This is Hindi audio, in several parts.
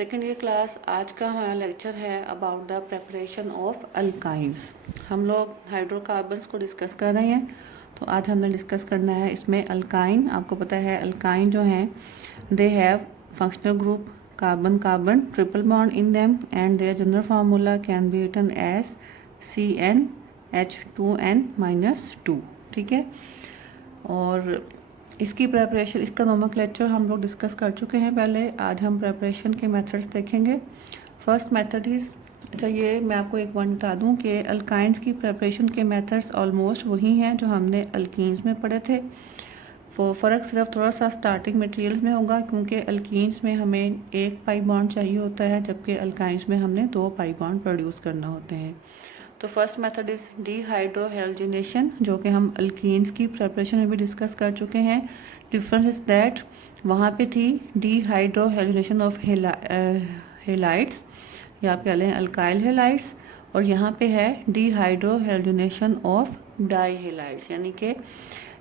Second year class. आज का हमारा लेक्चर है about the preparation of alkynes. हम लोग हाइड्रोकार्बन्स को डिस्कस कर रहे हैं, तो आज हमने डिस्कस करना है इसमें अल्काइन। आपको पता है अल्काइन जो हैं they have functional group carbon carbon triple bond in them and their general formula can be written as CnH2n-2। ठीक है, और इसकी प्रेपरेशन, इसका नोमेनक्लेचर हम लोग डिस्कस कर चुके हैं पहले। आज हम प्रेपरेशन के मेथड्स देखेंगे। फर्स्ट मेथड इज़, अच्छा ये मैं आपको एक पॉइंट बता दूं कि अल्काइंस की प्रेपरेशन के मेथड्स ऑलमोस्ट वही हैं जो हमने अल्कीन्स में पढ़े थे। फ़र्क सिर्फ थोड़ा सा स्टार्टिंग मटेरियल्स में होगा, क्योंकि अल्कीन्स में हमें एक पाई बॉन्ड चाहिए होता है, जबकि अल्काइंस में हमने 2 पाई बॉन्ड प्रोड्यूस करना होते हैं। तो फर्स्ट मेथड इज़ डिहाइड्रोहेलोजिनेशन, जो कि हम अल्कीन्स की प्रेपरेशन में भी डिस्कस कर चुके हैं। डिफरेंस इज दैट वहाँ पे थी डिहाइड्रोहेलोजिनेशन ऑफ हेलाइड्स, या आप कह लें अल्काइल हेलाइड्स, और यहाँ पे है डिहाइड्रोहेलोजिनेशन ऑफ डाई हेलाइड्स, यानी कि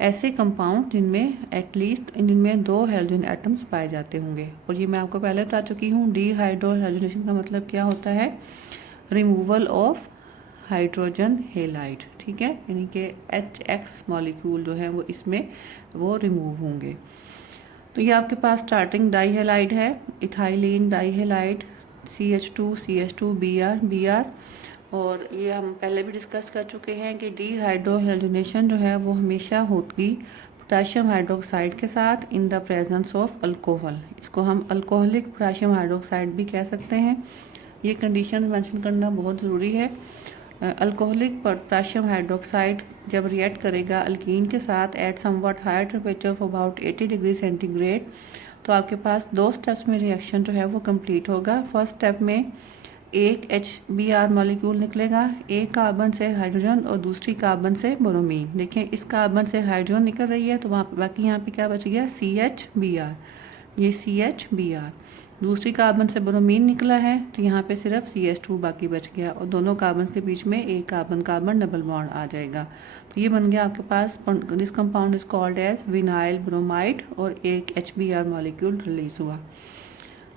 ऐसे कंपाउंड जिनमें एटलीस्ट जिनमें 2 हेलोजन एटम्स पाए जाते होंगे। और ये मैं आपको पहले बता चुकी हूँ। डिहाइड्रोहेलोजिनेशन का मतलब क्या होता है? Removal of hydrogen halide. ठीक है, यानी कि HX मॉलिक्यूल जो है वो इसमें वो रिमूव होंगे। तो ये आपके पास स्टार्टिंग डाई हेलाइड है, इथाइलिन डाई हेलाइड, CH2 और ये हम पहले भी डिस्कस कर चुके हैं कि डिहाइड्रोहेलोजिनेशन जो है वो हमेशा होगी पोटाशियम हाइड्रोक्साइड के साथ in the presence of alcohol. इसको हम अल्कोहलिक पोटाशियम हाइड्रोक्साइड भी कह सकते हैं। ये कंडीशन मेंशन करना बहुत ज़रूरी है। अल्कोहलिक पोटाशियम हाइड्रोक्साइड जब रिएक्ट करेगा अल्कीन के साथ at somewhat higher temperature of about 80 degree centigrade, तो आपके पास 2 स्टेप्स में रिएक्शन जो है वो कंप्लीट होगा। फर्स्ट स्टेप में एक HBr मॉलिक्यूल निकलेगा, एक कार्बन से हाइड्रोजन और दूसरी कार्बन से ब्रोमीन। देखें, इस कार्बन से हाइड्रोजन निकल रही है, तो वहाँ बाकी यहाँ पे क्या बच गया? CHBr। ये CHBr। दूसरी कार्बन से ब्रोमीन निकला है, तो यहाँ पे सिर्फ CH2 बाकी बच गया, और दोनों कार्बन के बीच में एक कार्बन कार्बन डबल बॉन्ड आ जाएगा। तो ये बन गया आपके पास, this compound is called as vinyl bromide, और एक HBr मॉलिक्यूल रिलीज हुआ।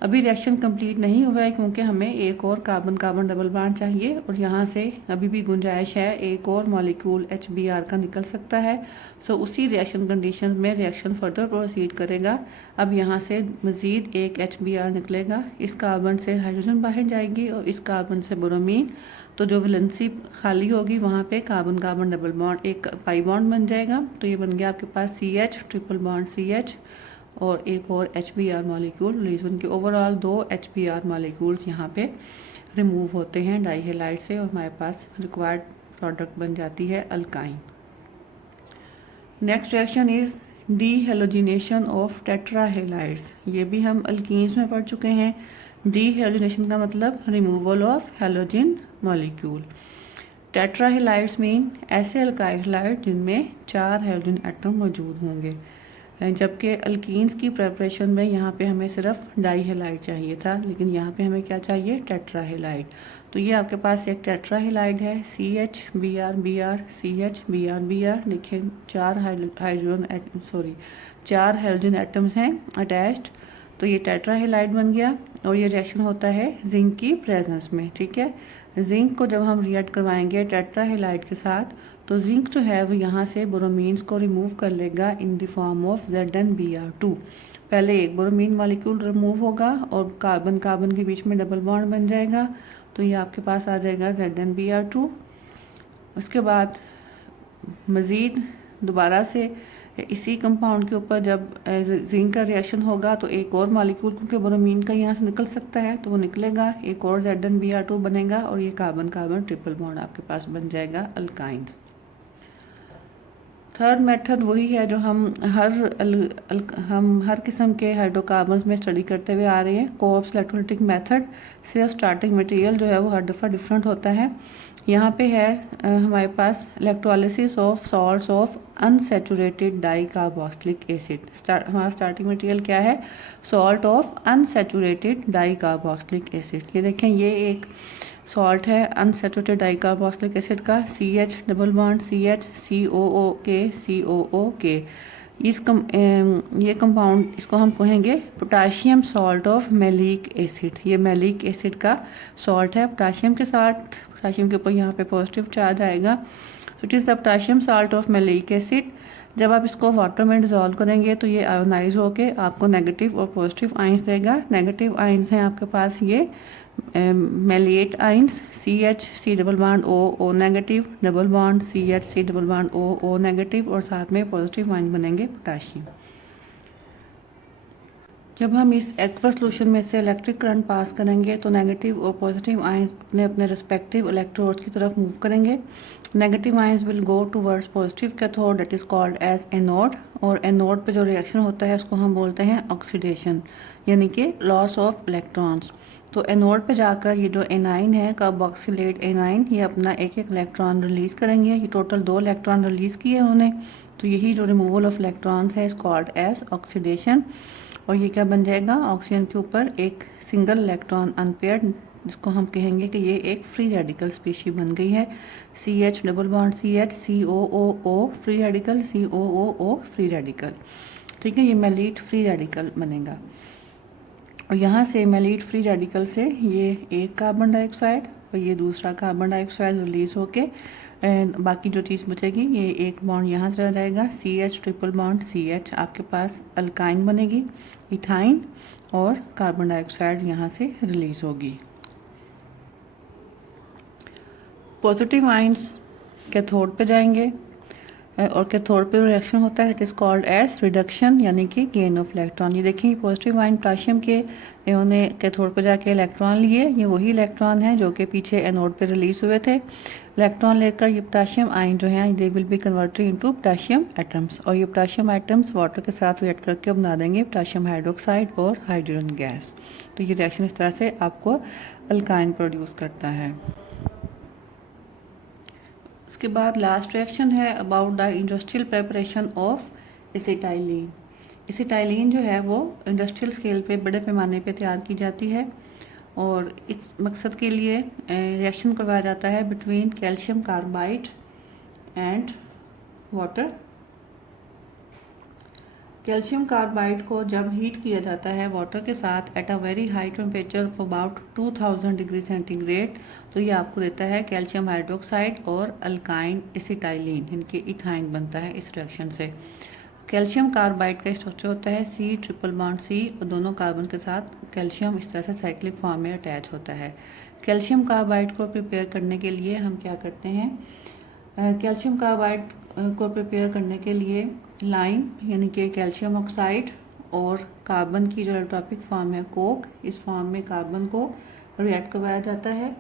अभी रिएक्शन कंप्लीट नहीं हुआ है, क्योंकि हमें एक और कार्बन कार्बन डबल बॉन्ड चाहिए, और यहाँ से अभी भी गुंजाइश है एक और मॉलिक्यूल HBr का निकल सकता है। सो उसी रिएक्शन कंडीशन में रिएक्शन फर्दर प्रोसीड करेगा। अब यहाँ से मज़ीद एक HBr निकलेगा, इस कार्बन से हाइड्रोजन बाहर जाएगी और इस कार्बन से ब्रोमीन, तो जो वैलेंसी खाली होगी वहाँ पे कार्बन कार्बन डबल बॉन्ड एक पाई बॉन्ड बन जाएगा। तो ये बन गया आपके पास CH ट्रिपल बॉन्ड CH और एक और HBr मॉलिक्यूल रिलीज। उनके ओवरऑल 2 HBr मॉलिक्यूल्स यहाँ पे रिमूव होते हैं डाई हेलाइड से, और हमारे पास रिक्वायर्ड प्रोडक्ट बन जाती है alkyne. Next reaction is dehalogenation of tetra halides. ये भी हम अल्कीन्स में पढ़ चुके हैं। डीहेलोजिनेशन का मतलब removal of halogen molecule. Tetra halides mean ऐसे अल्काइल हेलाइड जिनमें 4 हेलोजन एटम मौजूद होंगे, जबकि अल्कीन्स की प्रेपरेशन में यहाँ पे हमें सिर्फ डाई हेलाइड चाहिए था, लेकिन यहाँ पे हमें क्या चाहिए? Tetra halide. तो ये आपके पास एक टेट्रा हेलाइड है, CHBr CHBr। देखिए 4 हेलोजन एटम्स हैं अटैच्ड, तो ये टेट्रा हेलाइड बन गया, और ये रिएक्शन होता है जिंक की प्रेजेंस में। ठीक है, जिंक को जब हम रिएक्ट करवाएंगे टेट्रा हेलाइड के साथ, तो जिंक जो है वो यहाँ से ब्रोमीन्स को रिमूव कर लेगा in the form of ZnBr2। पहले एक ब्रोमीन मॉलिक्यूल रिमूव होगा और कार्बन कार्बन के बीच में डबल बॉन्ड बन जाएगा, तो ये आपके पास आ जाएगा ZnBr2। उसके बाद मज़ीद दोबारा से इसी कंपाउंड के ऊपर जब जिंक का रिएक्शन होगा, तो एक और मॉलिक्यूल, क्योंकि ब्रोमीन का यहाँ से निकल सकता है, तो वो निकलेगा, एक और ZnBr2 बनेगा, और ये कार्बन कार्बन ट्रिपल बॉन्ड आपके पास बन जाएगा अल्काइंस। थर्ड मेथड वही है जो हम हर किस्म के हाइड्रोकार्बन्स में स्टडी करते हुए आ रहे हैं, कोऑप्स इलेक्ट्रोलिटिक मेथड। सिर्फ स्टार्टिंग मटेरियल जो है वो हर दफ़ा डिफरेंट होता है। यहाँ पे है हमारे पास electrolysis of salts of unsaturated di carboxylic acid. हमारा स्टार्टिंग मटेरियल क्या है? Salt of unsaturated di carboxylic acid. ये देखें, ये एक सॉल्ट है अनसैचुरेटेड डाई कार्बोक्सिलिक एसिड का, CH double bond CH COO के ये कंपाउंड इसको हम कहेंगे potassium salt of maleic acid. ये मैलिक एसिड का सॉल्ट है पोटाशियम के साथ, पोटाशियम के ऊपर यहाँ पे पॉजिटिव चार्ज आएगा। So it is the potassium salt of maleic acid. जब आप इसको वाटर में डिज़ोल्व करेंगे तो ये आयोनाइज होके आपको नेगेटिव और पॉजिटिव आइंस देगा। नेगेटिव आइंस हैं आपके पास ये मैलिएट ions CH C double bond O negative, double bond CH C double bond O negative, और साथ में पॉजिटिव आइंस बनेंगे पोटाशियम। जब हम इस एक्वा सोल्यूशन में से इलेक्ट्रिक करंट पास करेंगे तो नेगेटिव और पॉजिटिव आयंस अपने अपने रिस्पेक्टिव इलेक्ट्रोड्स की तरफ मूव करेंगे। Negative ions will go towards positive cathode that is called as anode, और एनोड पे जो रिएक्शन होता है उसको हम बोलते हैं ऑक्सीडेशन, यानी कि लॉस ऑफ इलेक्ट्रॉन्स। तो एनोड पे जाकर ये जो एनाइन है कार्बोक्सिलेट एनाइन, ये अपना एक एक इलेक्ट्रॉन रिलीज करेंगे। ये टोटल 2 इलेक्ट्रॉन रिलीज किए उन्होंने, तो यही जो रिमूवल ऑफ इलेक्ट्रॉन्स है इज कॉल्ड एज ऑक्सीडेशन। और ये क्या बन जाएगा, ऑक्सीजन के ऊपर एक सिंगल इलेक्ट्रॉन अनपेयर्ड, जिसको हम कहेंगे कि ये एक फ्री रेडिकल स्पीशी बन गई है। CH double bond CH COOO free radical, COOO free radical. ठीक है, ये मैलीट फ्री रेडिकल बनेगा। और यहाँ से मैलीट फ्री रेडिकल से ये एक कार्बन डाइऑक्साइड और ये दूसरा कार्बन डाइऑक्साइड रिलीज होके बाकी जो चीज़ बचेगी ये एक बॉन्ड यहाँ से रह जाएगा, CH ट्रिपल बॉन्ड CH, आपके पास अल्काइन बनेगी इथाइन, और कार्बन डाइऑक्साइड यहाँ से रिलीज होगी। पॉजिटिव आयंस कैथोड पे जाएंगे और कैथोड पे रिएक्शन होता है, it is called as reduction, यानी कि गेन ऑफ इलेक्ट्रॉन। ये देखिए पॉजिटिव आयन पोटाशियम के इन्होंने कैथोड पे जाके इलेक्ट्रॉन लिए, ये वही इलेक्ट्रॉन हैं जो कि पीछे एनोड पे रिलीज हुए थे। इलेक्ट्रॉन लेकर ये पोटाशियम आयन जो हैं they will be converted into potassium atoms, और ये पोटाशियम एटम्स वाटर के साथ रिएक्ट करके बना देंगे पोटाशियम हाइड्रोक्साइड और हाइड्रोजन गैस। तो ये रिएक्शन इस तरह से आपको अल्काइन प्रोड्यूस करता है। उसके बाद लास्ट रिएक्शन है about the industrial preparation of acetylene. Acetylene जो है वो इंडस्ट्रियल स्केल पे बड़े पैमाने पे तैयार की जाती है, और इस मकसद के लिए रिएक्शन करवाया जाता है between calcium carbide and water. Calcium carbide को जब हीट किया जाता है वाटर के साथ at a very high temperature of about 2000 degree centigrade, तो ये आपको देता है कैल्शियम हाइड्रोक्साइड और अल्काइन एसिटाइलिन, इनके इथाइन बनता है इस रिएक्शन से। कैल्शियम कार्बाइड का स्ट्रक्चर होता है C ट्रिपल बॉन्ड C, और दोनों कार्बन के साथ कैल्शियम इस तरह से साइक्लिक फॉर्म में अटैच होता है। कैल्शियम कार्बाइड को प्रिपेयर करने के लिए हम क्या करते हैं, कैल्शियम कार्बाइड को प्रिपेयर करने के लिए लाइम यानी कि कैल्शियम ऑक्साइड और कार्बन की जो एलोट्रॉपिक फॉर्म है कोक, इस फॉर्म में कार्बन को रिएक्ट करवाया जाता है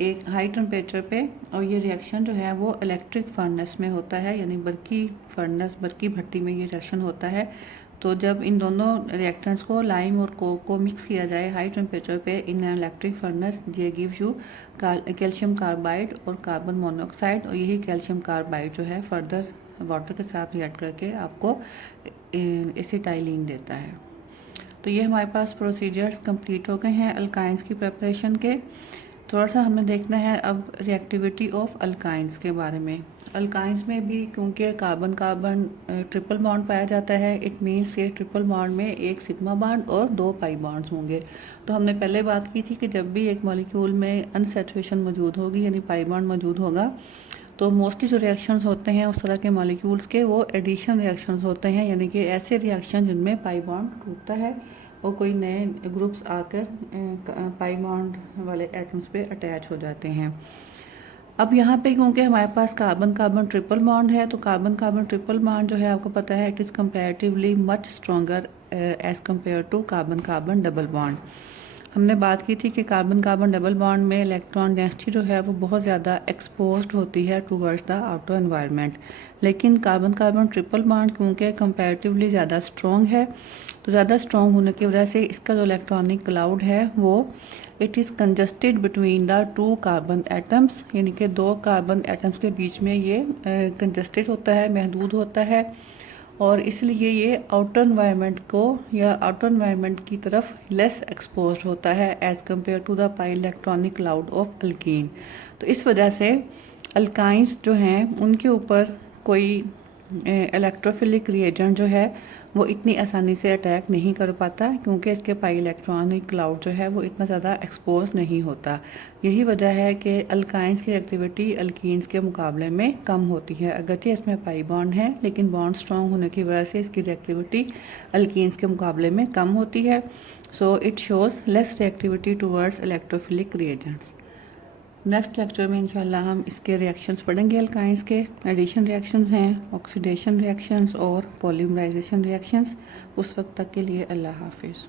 एक हाई टेम्परेचर पे, और ये रिएक्शन जो है वो इलेक्ट्रिक फर्नेस में होता है, यानी बर्की फर्नेस बर्की भट्टी में ये रिएक्शन होता है। तो जब इन दोनों रिएक्टेंट्स को लाइम और कोक को मिक्स किया जाए हाई टेम्परेचर पे इन एन इलेक्ट्रिक फर्नेस, ये गिव्स यू कैल्शियम कार्बाइड और कार्बन मोनोऑक्साइड, और यही कैल्शियम कार्बाइड जो है फर्दर वाटर के साथ रिएक्ट करके आपको एसिटाइलिन देता है। तो ये हमारे पास प्रोसीजर्स कंप्लीट हो गए हैं अल्काइंस की प्रिपरेशन के। थोड़ा सा हमें देखना है अब रिएक्टिविटी ऑफ अल्काइंस के बारे में। अल्काइंस में भी क्योंकि कार्बन कार्बन ट्रिपल बॉन्ड पाया जाता है, इट मीन्स के ट्रिपल बॉन्ड में एक सिग्मा बॉन्ड और 2 पाई बॉन्ड्स होंगे। तो हमने पहले बात की थी कि जब भी एक मॉलिक्यूल में अनसैचुरेशन मौजूद होगी यानी पाई बॉन्ड मौजूद होगा, तो मोस्टली जो रिएक्शंस होते हैं उस तरह के मॉलिक्यूल्स के वो एडिशन रिएक्शंस होते हैं, यानी कि ऐसे रिएक्शन जिनमें पाई बॉन्ड टूटता है और कोई नए ग्रुप्स आकर पाई बॉन्ड वाले एटम्स पे अटैच हो जाते हैं। अब यहाँ पे क्योंकि हमारे पास कार्बन कार्बन ट्रिपल बॉन्ड है, तो कार्बन कार्बन ट्रिपल बॉन्ड जो है आपको पता है it is comparatively much stronger as compare to carbon carbon double bond. हमने बात की थी कि कार्बन कार्बन डबल बॉन्ड में इलेक्ट्रॉन डेंसिटी जो है वो बहुत ज़्यादा एक्सपोज्ड होती है टूवर्ड्स द आउटर एनवायरनमेंट, लेकिन कार्बन कार्बन ट्रिपल बॉन्ड क्योंकि कंपैरेटिवली ज़्यादा स्ट्रॉन्ग है, तो ज़्यादा स्ट्रॉन्ग होने की वजह से इसका जो इलेक्ट्रॉनिक क्लाउड है वो it is congested between the 2 carbon atoms, यानी कि 2 कार्बन एटम्स के बीच में ये कंजस्टेड होता है, महदूद होता है, और इसलिए ये आउटर एनवायरनमेंट को या आउटर एनवायरनमेंट की तरफ लेस एक्सपोज होता है as compare to the pi electronic cloud of alkene. तो इस वजह से अल्काइंस जो हैं उनके ऊपर कोई इलेक्ट्रोफिलिक रिएजेंट जो है वो इतनी आसानी से अटैक नहीं कर पाता, क्योंकि इसके पाई इलेक्ट्रॉनिक क्लाउड जो है वो इतना ज़्यादा एक्सपोज नहीं होता। यही वजह है कि अल्काइंस की एक्टिविटी अल्कीन्स के मुकाबले में कम होती है। अगरचे इसमें पाई बॉन्ड है, लेकिन बॉन्ड स्ट्रॉन्ग होने की वजह से इसकी रिएक्टिविटी अल्कीन्स के मुकाबले में कम होती है। So it shows less reactivity towards electrophilic reagents. Next lecture में इंशाल्लाह हम इसके रिएक्शंस पढ़ेंगे। अल्काइंस के एडिशन रिएक्शंस हैं, ऑक्सीडेशन रिएक्शंस और पॉलीमराइजेशन रिएक्शंस। उस वक्त तक के लिए अल्लाह हाफिज़।